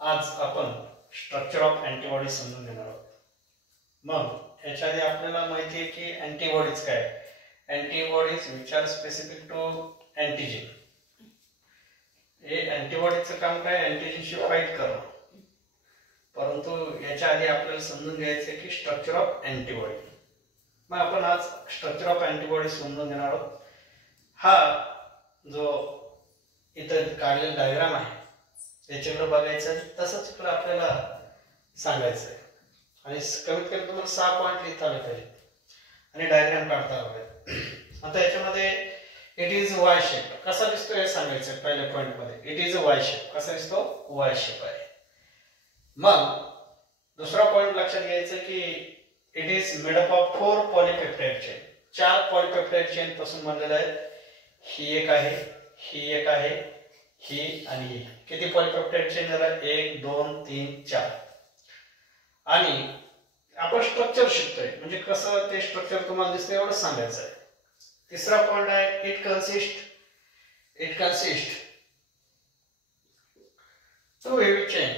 आज आपण structure of antibody समजून घेणार आहोत। मग याच्या आधी आपल्याला माहिती आहे की अँटीबॉडीज काय, antibodies which are specific to antigen. हे अँटीबॉडीचं काम काय, अँटीजनशी फाईट करणं। परंतु याच्या आधी आपल्याला समजून घ्यायचं की स्ट्रक्चर ऑफ अँटीबॉडी। मग आपण आज स्ट्रक्चर ऑफ अँटीबॉडी समजून घेणार आहोत। हा जो इथं काढलेला डायग्राम आहे याच्याकडे बघायचं, तसंच इकडे आपल्याला सांगायचं आहे आणि कमीत कमी तुम्हाला 6 पॉइंट लिहिता आले पाहिजे आणि डायग्राम काढता आला पाहिजे। आता याच्यामध्ये इट इज वाय शेप कसा दिसतो हे सांगायचं आहे। पहिल्या पॉइंट मध्ये it is a Y shape कसा दिसतो, वाय शेप आहे। मग दुसरा पॉइंट लक्षात घ्यायचं की it is made up of 4 polypeptide chain. 4 polypeptide chain पासून बनलेला आहे। ही एक आहे, ही एक आहे, ही आणि ही। किती पॉलीपेप्टाइड चेन झाला, 1 2 3 4। आणि आपण स्ट्रक्चर शिकतोय म्हणजे कसं ते स्ट्रक्चर तुम्हाला दिसतं एवढं सांगायचं आहे। तिसरा पॉइंट आहे it consist 2 heavy chain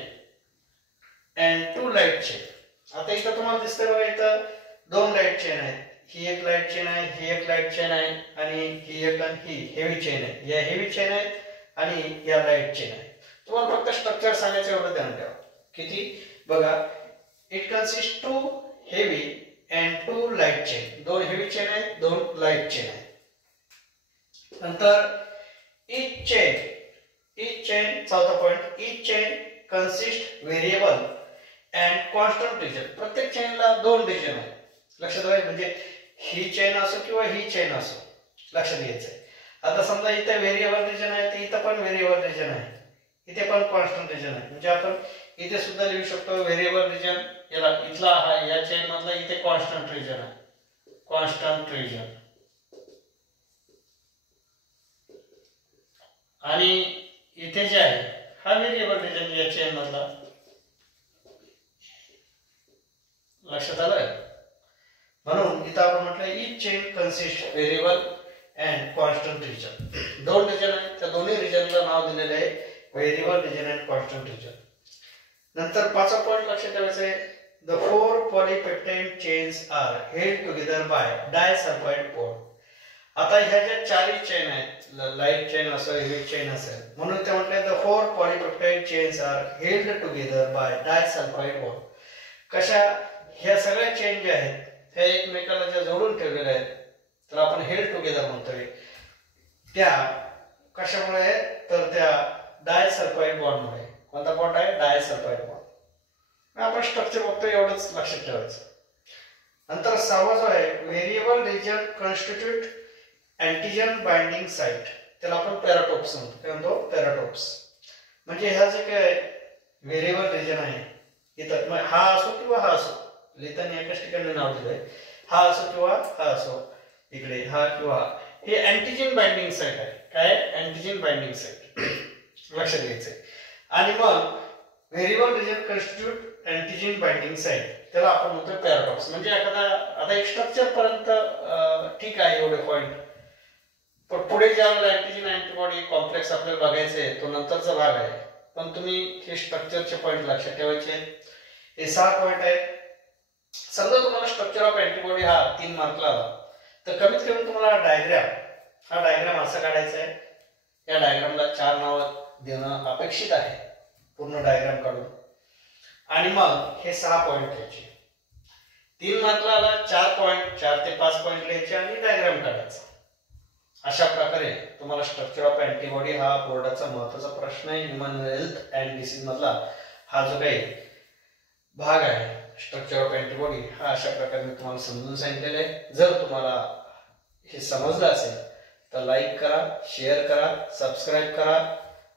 and 2 light chain. आता इथं तुम्हाला दिसतंय बघा, इथं 2 लाईट चेन आहेत। ही एक लाईट चेन आहे, ही एक लाईट चेन आहे आणि ही एक आणि ही हेवी चेन आहे। या हेवी चेन आहेत आणि या लाईट चेन आहे। तुम्हाला फक्त स्ट्रक्चर सांगायचं एवढं ध्यान ठेवा। किती बघा, it consist 2 heavy and 2 light chain. 2 heavy chain आहेत, 2 लाईट चेन आहेत। नंतर each chain चौथा point, each chain consists variable and constant region। प्रत्येक चेनला 2 रिजन आहेत, लक्षात घ्या। म्हणजे ही चेन असो किंवा ही चेन असो, लक्षात घ्यायचंय। आता समजा इथे व्हेरिएबल रिजन आहे, तर इथे पण व्हेरिएबल रिजन आहे, इथे पण कॉन्स्टंट रिजन आहे। म्हणजे आपण इथे सुद्धा लिहू शकतो व्हेरिएबल रिजन, याला इथला हा या चेन मधला इथे कॉन्स्टंट रिजन आहे, कॉन्स्टंट रिजन। आणि इथे जे आहे हा व्हेरिएबल रिजन या चेन मधला, लक्षात आलं। म्हणून इथं आपण म्हटलं each chain consist variable and constant region. 2 region आहेत, त्या दोन्ही रिजनला नाव दिलेलं आहे variable region and constant region. नंतर 5वा पॉइंट लक्षात ठेवायचा आहे, the 4 polypeptide chains are held together by disulphide bond. आता ह्या ज्या 4 चेन आहेत, लाईट चेन असेल, हेवी चेन असेल, म्हणून ते म्हटले the 4 polypeptide chains are held together by disulphide bond. कशा, ह्या सगळ्या चेन ज्या आहेत ह्या एकमेकाला ज्या जोडून ठेवलेल्या आहेत, तर आपण हेल्ड टुगेदर म्हणतोय। त्या कशामुळे, तर त्या डायसल्फाइड बॉन्डमुळे। कोणता बॉन्ड आहे, डायसल्फाइड बॉन्ड। आपण स्ट्रक्चर बघतोय एवढंच लक्षात ठेवायचं। नंतर 6वा जो आहे variable region constitute antigen binding site, त्याला आपण पॅराटोप्स म्हणतो। काय म्हणतो, पॅराटोप्स। म्हणजे ह्या जे काय व्हेरिएबल रिजन आहे, इथं हा असो किंवा हा असो, लिहिताना एकाच ठिकाणी नाव दिलंय, हा असो किंवा हा असो, इकडे हा किंवा हे अँटीजन बाइंडिंग साइट आहे। काय, अँटीजन बाइंडिंग साइट, लक्षात घ्यायचंय। आणि मग variable region constitute antigen binding site, त्याला आपण म्हणतो पॅराटॉप्स। म्हणजे एखादा, आता एक स्ट्रक्चर पर्यंत ठीक आहे एवढे पॉइंट, पण पुढे ज्यावेळेला अँटीजन अँटीबॉडी कॉम्प्लेक्स आपल्याला बघायचे आहे तो नंतरचा भाग आहे। पण तुम्ही हे स्ट्रक्चरचे पॉइंट लक्षात ठेवायचे। हे 6 पॉइंट आहेत। समजा तुम्हाला स्ट्रक्चर ऑफ अँटीबॉडी हा 3 मार्कला आला, तर कमीत कमी तुम्हाला हा डायग्राम असा काढायचा आहे। या डायग्रामला 4 नावं देणं अपेक्षित आहे पूर्ण डायग्राम काढून। आणि मग हे 6 पॉइंट घ्यायचे। 3 मार्कला आला, 4 पॉइंट, 4 ते 5 पॉइंट लिहायचे आणि डायग्राम काढायचा। अशा प्रकारे तुम्हाला स्ट्रक्चर ऑफ अँटीबॉडी हा बोर्डाचा महत्त्वाचा प्रश्न आहे। ह्युमन हेल्थ अँड डिसीज मधला हा जो काही भाग आहे स्ट्रक्चर ऑफ अँटीबॉडी, हा अशा प्रकारे मी तुम्हाला समजून सांगितलेलं आहे। जर तुम्हाला हे समजलं असेल तर लाईक करा, शेअर करा, सबस्क्राईब करा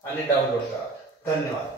आणि डाउनलोड करा। धन्यवाद।